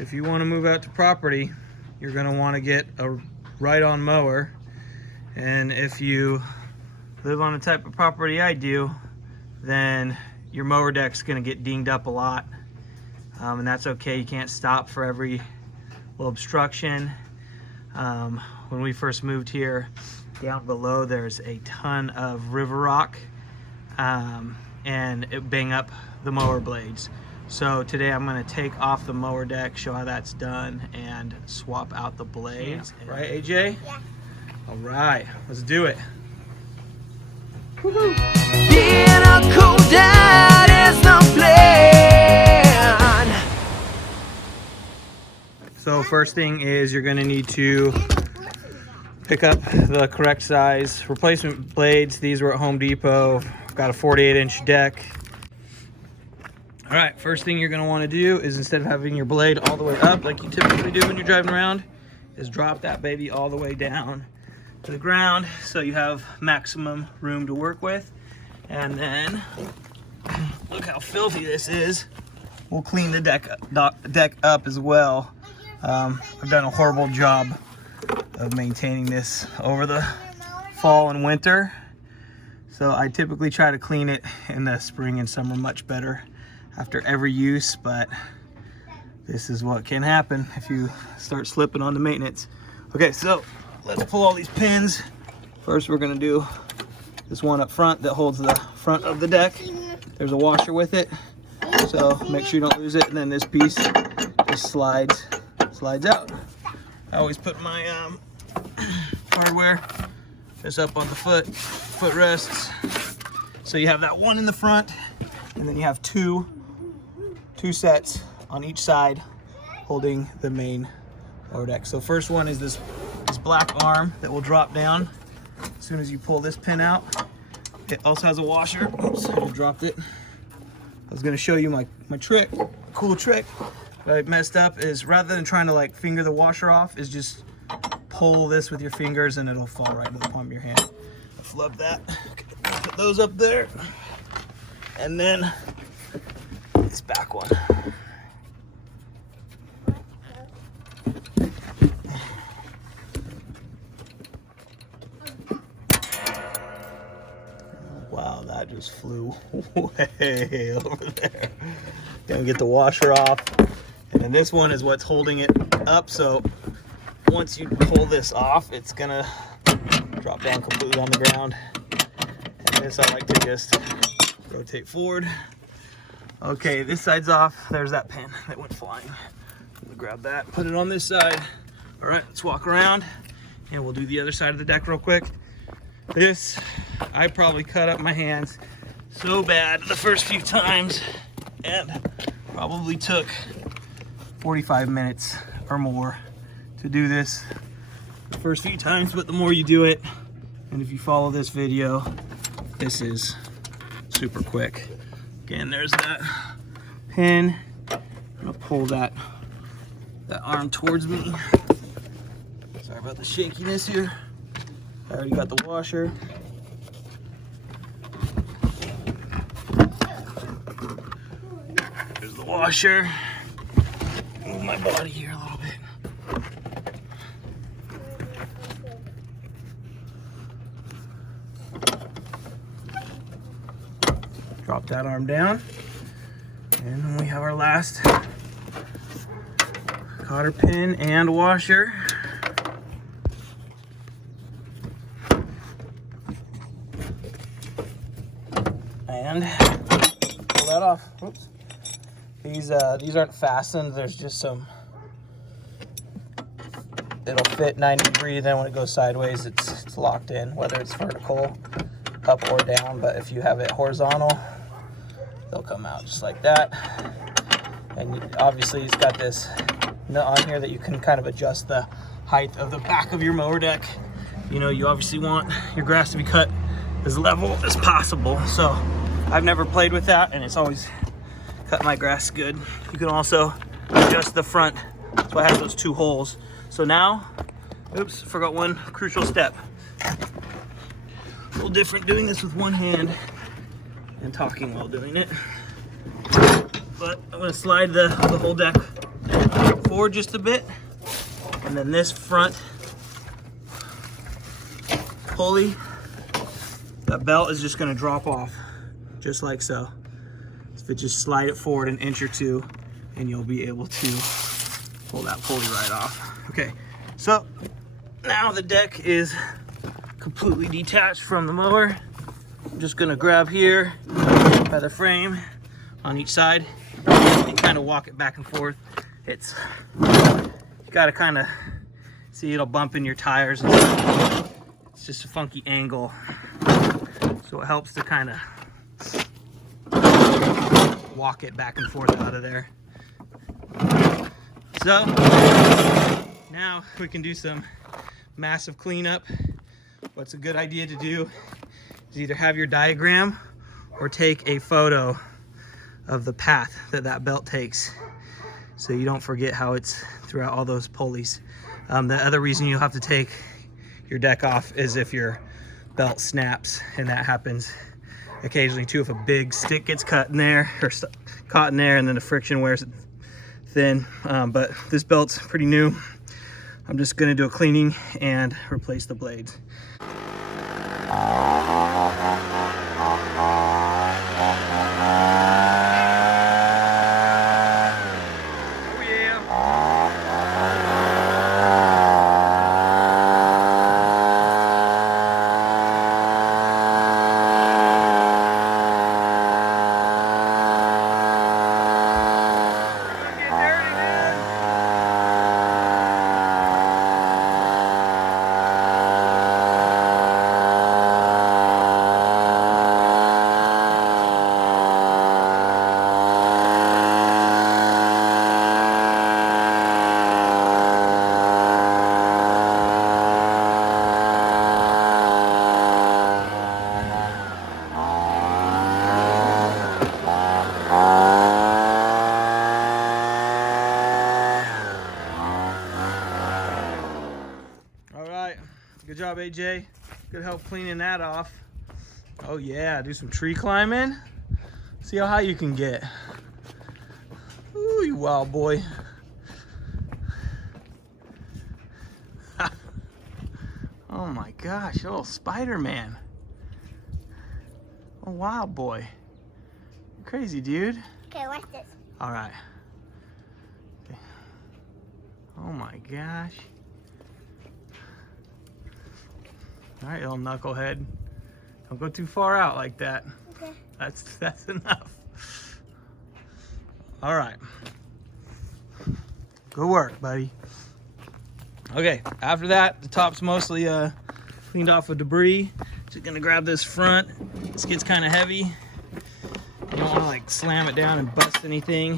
if you want to move out to property, you're going to want to get a ride-on mower. And if you live on the type of property I do, then your mower deck's going to get dinged up a lot. And that's okay. You can't stop for every little obstruction. When we first moved here, down below there's a ton of river rock, and it bang up the mower blades. So today I'm going to take off the mower deck, show how that's done, and swap out the blades. Yeah. Right, AJ? Yeah. All right, let's do it. Woo-hoo. Being a cool dad is the plan. So first thing is you're going to need to pick up the correct size replacement blades. These were at Home Depot. I've got a 48-inch deck. All right, first thing you're going to want to do is, instead of having your blade all the way up like you typically do when you're driving around, is drop that baby all the way down to the ground so you have maximum room to work with. And then, look how filthy this is. We'll clean the deck up as well. I've done a horrible job of maintaining this over the fall and winter. So I typically try to clean it in the spring and summer much better after every use, but this is what can happen if you start slipping on the maintenance. Okay, so let's pull all these pins. First we're gonna do this one up front that holds the front of the deck. There's a washer with it, so make sure you don't lose it. And then this piece just slides out. I always put my hardware just up on the footrests. So you have that one in the front, and then you have two sets on each side holding the main lower deck. So first one is this black arm that will drop down as soon as you pull this pin out. It also has a washer. Oops, I dropped it. I was gonna show you my trick, cool trick. What I messed up is, rather than trying to like finger the washer off, is just pull this with your fingers and it'll fall right into the palm of your hand. I flubbed that. Okay, put those up there. And then this back one. Wow, that just flew way over there. Gonna get the washer off. And then this one is what's holding it up. So once you pull this off, it's gonna drop down completely on the ground. And this I like to just rotate forward. Okay, this side's off. There's that pin that went flying. Let me grab that, put it on this side. All right, let's walk around and we'll do the other side of the deck real quick. This, I probably cut up my hands so bad the first few times, and probably took 45 minutes or more to do this the first few times, but the more you do it, and if you follow this video, this is super quick. Again, there's that pin. I'm gonna pull that arm towards me. Sorry about the shakiness here. I already got the washer. There's the washer. Move my body here a little bit. Drop that arm down. And then we have our last cotter pin and washer. And pull that off. Oops. These aren't fastened. There's just some. It'll fit 90 degrees. Then when it goes sideways, it's locked in, whether it's vertical, up or down. But if you have it horizontal, they'll come out just like that. And obviously, it's got this nut on here that you can kind of adjust the height of the back of your mower deck. You know, you obviously want your grass to be cut as level as possible. So I've never played with that, and it's always cut my grass good. You can also adjust the front. That's why I have those two holes. So now, oops, forgot one crucial step. A little different doing this with one hand and talking while doing it. But I'm gonna slide the whole deck forward just a bit, and then this front pulley, that belt is just going to drop off just like so. So just slide it forward an inch or two and you'll be able to pull that pulley right off. Okay, so now the deck is completely detached from the mower. I'm just gonna grab here by the frame on each side and kind of walk it back and forth. It's, you gotta kind of see, it'll bump in your tires and stuff. It's just a funky angle, so it helps to kind of walk it back and forth out of there. So now we can do some massive cleanup. What's a good idea to do is either have your diagram or take a photo of the path that that belt takes, so you don't forget how it's throughout all those pulleys. The other reason you'll have to take your deck off is if your belt snaps, and that happens occasionally too, if a big stick gets cut in there or caught in there and then the friction wears it thin. But this belt's pretty new. I'm just gonna do a cleaning and replace the blades. Good job, AJ. Good help cleaning that off. Oh yeah, do some tree climbing. See how high you can get. Ooh, you wild boy. Oh my gosh, little Spider-Man. Oh, wild boy. You're crazy, dude. Okay, watch this. All right. Okay. Oh my gosh. All right, little knucklehead. Don't go too far out like that. Okay. That's enough. All right. Good work, buddy. Okay, after that, the top's mostly cleaned off with debris. Just gonna grab this front. This gets kind of heavy. You don't want to like slam it down and bust anything.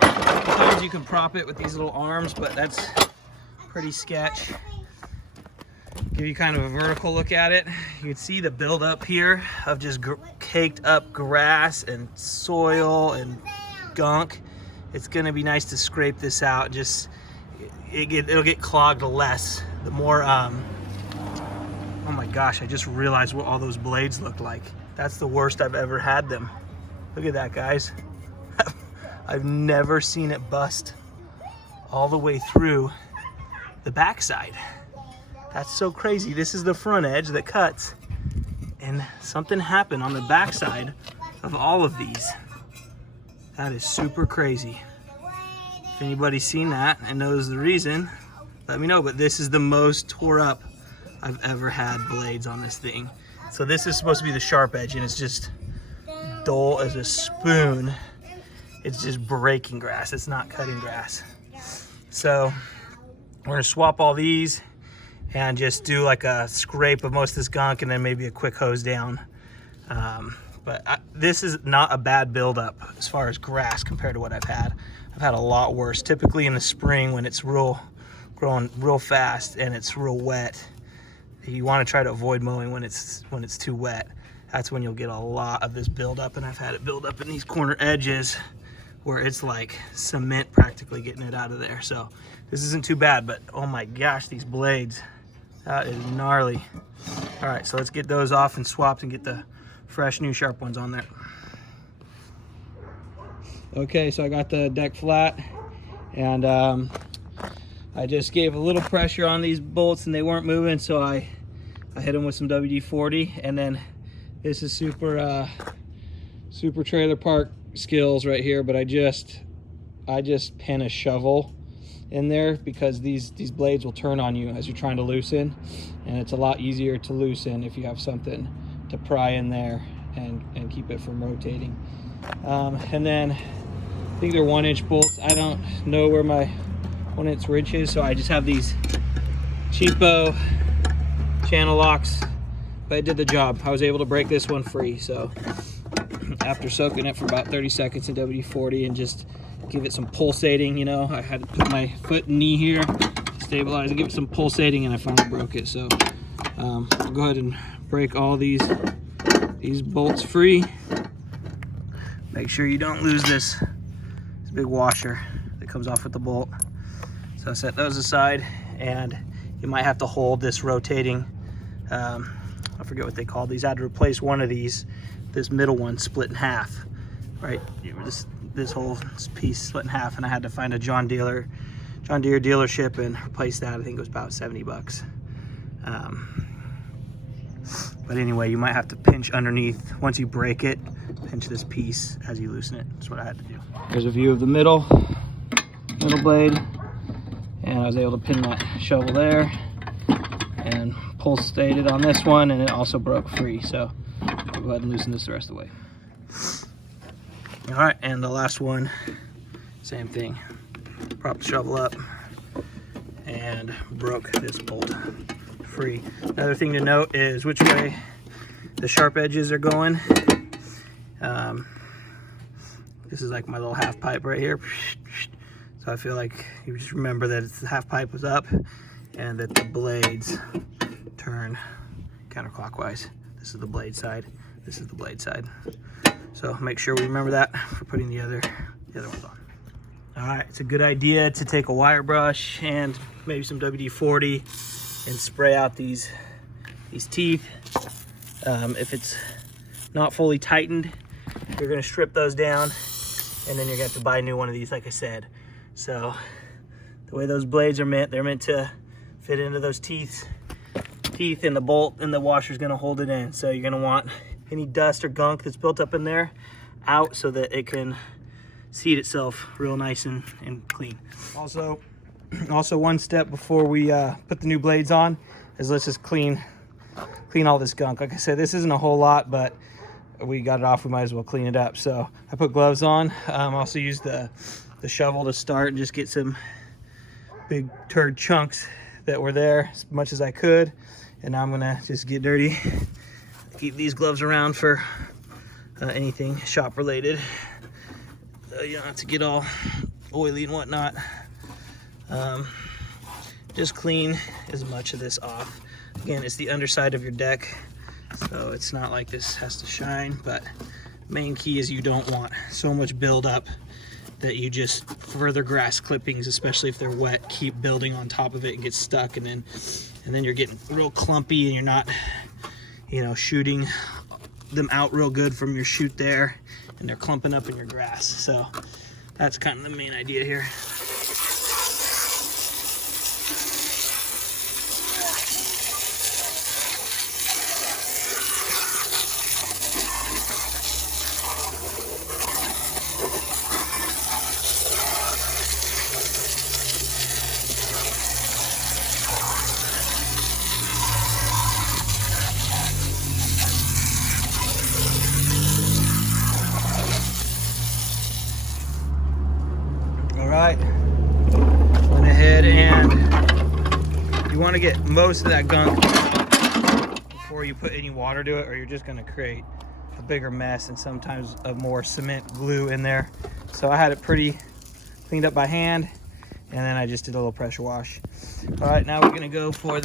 Sometimes you can prop it with these little arms, but that's pretty sketch. Give you kind of a vertical look at it. You can see the buildup here of just caked up grass and soil and gunk. It's gonna be nice to scrape this out. Just it'll get clogged less. The more, oh my gosh, I just realized what all those blades look like. That's the worst I've ever had them. Look at that, guys. I've never seen it bust all the way through the backside. That's so crazy. This is the front edge that cuts, and something happened on the backside of all of these. That is super crazy. If anybody's seen that and knows the reason, let me know. But this is the most tore up I've ever had blades on this thing. So this is supposed to be the sharp edge, and it's just dull as a spoon. It's just breaking grass. It's not cutting grass. So we're gonna swap all these and just do like a scrape of most of this gunk and then maybe a quick hose down. This is not a bad buildup as far as grass compared to what I've had. I've had a lot worse. Typically in the spring when it's growing real fast and it's real wet, you want to try to avoid mowing when it's too wet. That's when you'll get a lot of this buildup, and I've had it build up in these corner edges where it's like cement practically getting it out of there. So this isn't too bad, but oh my gosh, these blades, that is gnarly. All right, so let's get those off and swapped and get the fresh new sharp ones on there. Okay, so I got the deck flat And I just gave a little pressure on these bolts and they weren't moving, so I hit them with some WD-40. And then this is super trailer park skills right here, but I just pin a shovel in there because these blades will turn on you as you're trying to loosen, and it's a lot easier to loosen if you have something to pry in there and keep it from rotating. And then I think they're 1-inch bolts. I don't know where my 1-inch wrench is, so I just have these cheapo channel locks, but it did the job. I was able to break this one free. So after soaking it for about 30 seconds in WD-40 and just give it some pulsating, you know, I had to put my foot and knee here, stabilize and give it some pulsating, and I finally broke it. So I'll go ahead and break all these bolts free. Make sure you don't lose this big washer that comes off with the bolt. So I set those aside, and you might have to hold this rotating, I forget what they call these. I had to replace one of these, this middle one split in half, right? This whole piece split in half, and I had to find a John Deere dealership and replace that. I think it was about 70 bucks. But anyway, you might have to pinch underneath. Once you break it, pinch this piece as you loosen it. That's what I had to do. Here's a view of the middle blade, and I was able to pin that shovel there and pulsate it on this one, and it also broke free. So I'll go ahead and loosen this the rest of the way. All right, and the last one, same thing. Prop the shovel up and broke this bolt free. Another thing to note is which way the sharp edges are going. This is like my little half pipe right here. So I feel like you just remember that the half pipe was up and that the blades turn counterclockwise. This is the blade side. This is the blade side. So make sure we remember that for putting the other ones on. All right, it's a good idea to take a wire brush and maybe some WD-40 and spray out these teeth. If it's not fully tightened, you're gonna strip those down, and then you're gonna have to buy a new one of these, like I said. So the way those blades are meant, they're meant to fit into those teeth, and the bolt and the washer's gonna hold it in. So you're gonna want any dust or gunk that's built up in there out so that it can seat itself real nice and clean. Also one step before we put the new blades on is let's just clean all this gunk. Like I said, this isn't a whole lot, but we got it off, we might as well clean it up. So I put gloves on. Also used the shovel to start and just get some big turd chunks that were there as much as I could. And now I'm gonna just get dirty. Keep these gloves around for anything shop related. You don't have to get all oily and whatnot. Just clean as much of this off. Again, it's the underside of your deck, so it's not like this has to shine, but main key is you don't want so much buildup that you just further grass clippings, especially if they're wet, keep building on top of it and get stuck, and then you're getting real clumpy and you're not, you know, shooting them out real good from your chute there, and they're clumping up in your grass. So that's kind of the main idea here. Right, went ahead, and you want to get most of that gunk out before you put any water to it, or you're just going to create a bigger mess and sometimes a more cement glue in there. So I had it pretty cleaned up by hand, and then I just did a little pressure wash. All right, now we're going to go for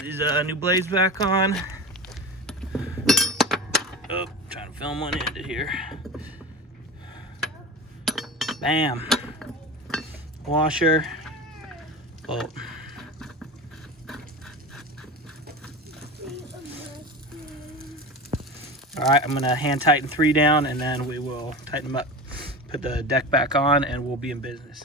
these new blades back on. Oh, trying to film one end here. Bam. Washer. Bolt. All right, I'm gonna hand tighten 3 down, and then we will tighten them up. put the deck back on, and we'll be in business.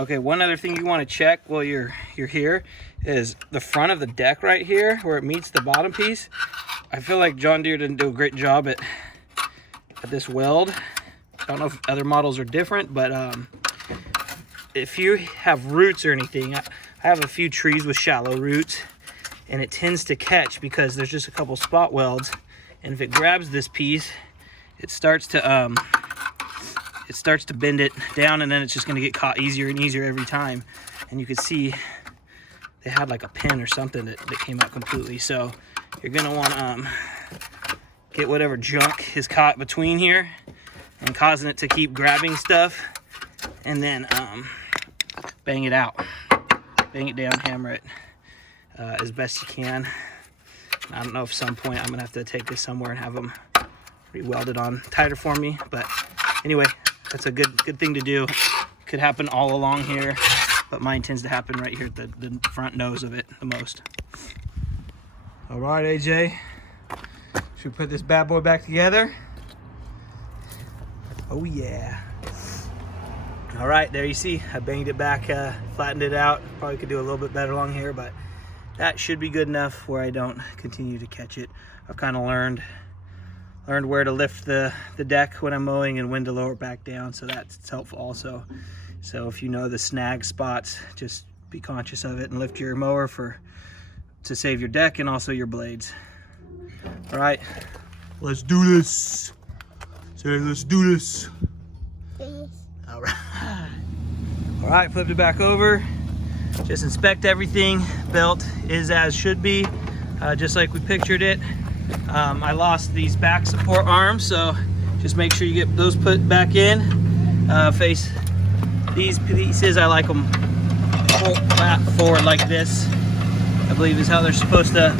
Okay, one other thing you want to check while you're here is the front of the deck right here where it meets the bottom piece. I feel like John Deere didn't do a great job at this weld. I don't know if other models are different, but if you have roots or anything, I have a few trees with shallow roots, and it tends to catch because there's just a couple spot welds, and if it grabs this piece, it starts to bend it down, and then it's just going to get caught easier and easier every time. And you can see they had like a pin or something that came out completely. So you're going to want to get whatever junk is caught between here and causing it to keep grabbing stuff, and then bang it out, bang it down, hammer it as best you can. I don't know if at some point I'm gonna have to take this somewhere and have them re-welded on tighter for me, but anyway, that's a good thing to do. Could happen all along here, but mine tends to happen right here at the front nose of it the most. All right, AJ, should we put this bad boy back together? Oh yeah. All right, there you see, I banged it back, flattened it out. Probably could do a little bit better along here, but that should be good enough where I don't continue to catch it. I've kind of learned where to lift the deck when I'm mowing and when to lower it back down, so that's helpful also. So if you know the snag spots, just be conscious of it and lift your mower to save your deck and also your blades. All right, let's do this. Say, let's do this. All right. All right, flipped it back over. Just inspect everything. Belt is as should be, just like we pictured it. I lost these back support arms, so just make sure you get those put back in. Face these pieces, I like them flat forward like this, I believe is how they're supposed to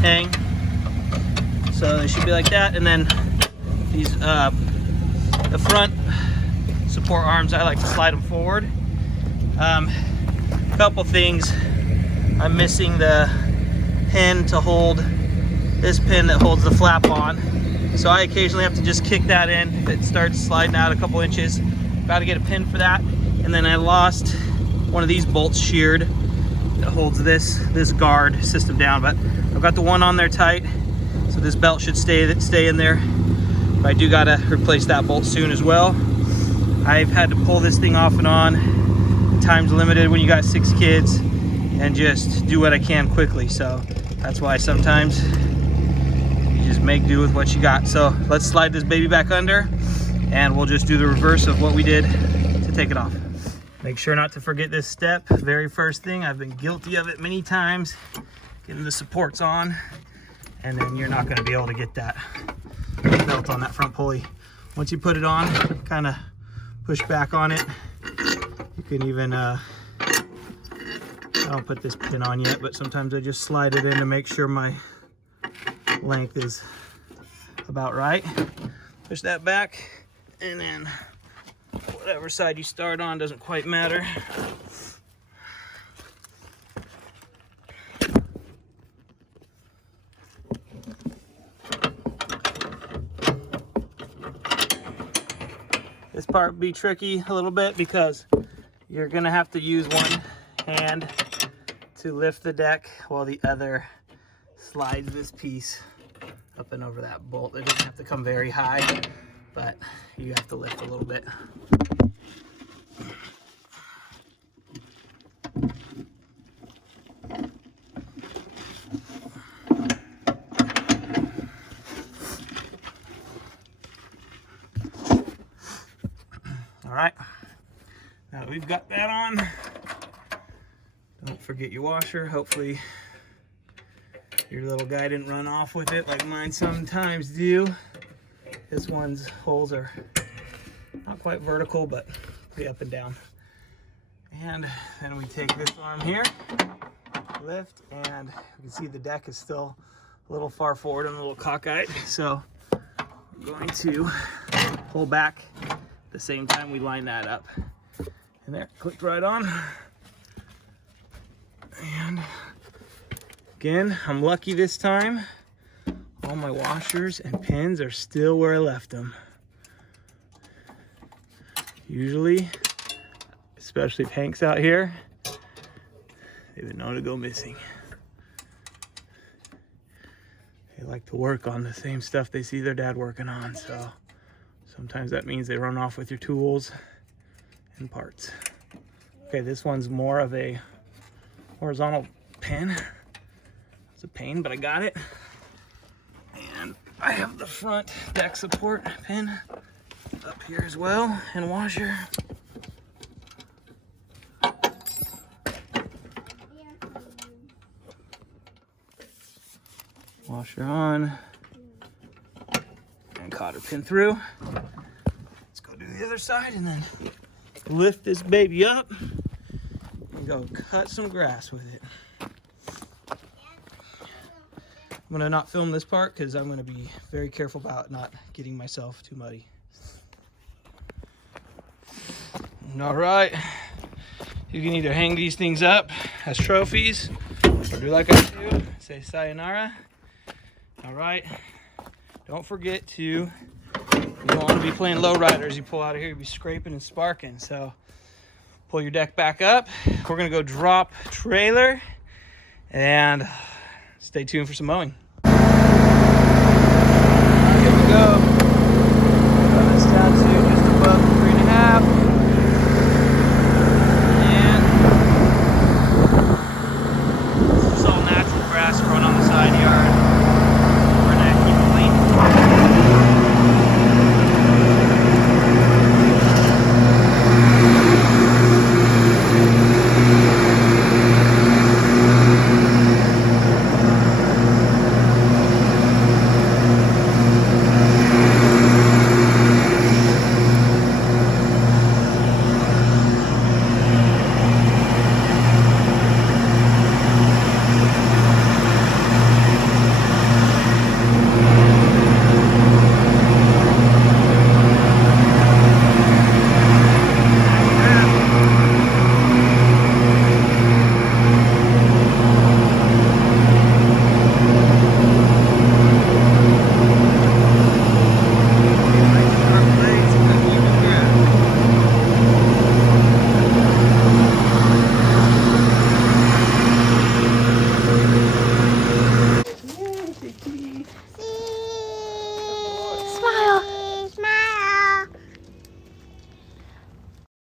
hang. So they should be like that. And then these, the front support arms, I like to slide them forward. Couple things, I'm missing the pin to hold, this pin that holds the flap on, so I occasionally have to just kick that in if it starts sliding out a couple inches. Got to get a pin for that. And then I lost one of these bolts sheared that holds this guard system down, but I've got the one on there tight, so this belt should stay in there. But I do got to replace that bolt soon as well. I've had to pull this thing off and on. Time's limited when you got 6 kids, and just do what I can quickly. So that's why sometimes you just make do with what you got. So let's slide this baby back under, and we'll just do the reverse of what we did to take it off. Make sure not to forget this step. Very first thing, I've been guilty of it many times, getting the supports on, and then you're not going to be able to get that belt on that front pulley. Once you put it on, kind of push back on it. You can even, I don't put this pin on yet, but sometimes I just slide it in to make sure my length is about right. Push that back, and then whatever side you start on doesn't quite matter. This part will be tricky a little bit because you're gonna have to use one hand to lift the deck while the other slides this piece up and over that bolt. It doesn't have to come very high, but you have to lift a little bit. All right, now that we've got that on, don't forget your washer. Hopefully your little guy didn't run off with it like mine sometimes do. This one's holes are not quite vertical, but pretty up and down. And then we take this arm here, lift, and you can see the deck is still a little far forward and a little cockeyed. So I'm going to pull back at the same time we line that up. And there, clicked right on. And again, I'm lucky this time. All my washers and pins are still where I left them. Usually, especially if Hank's out here, they've been known to go missing. They like to work on the same stuff they see their dad working on, so sometimes that means they run off with your tools and parts. Okay, this one's more of a horizontal pin. It's a pain, but I got it. And I have the front deck support pin up here as well, and washer. Washer on, and cotter pin through. Let's go do the other side and then lift this baby up and go cut some grass with it. I'm gonna not film this part because I'm gonna be very careful about not getting myself too muddy. All right, you can either hang these things up as trophies or do like I do, say sayonara. All right, don't forget to, you don't want to be playing lowriders. You pull out of here, you'll be scraping and sparking. So pull your deck back up. We're gonna go drop trailer and stay tuned for some mowing.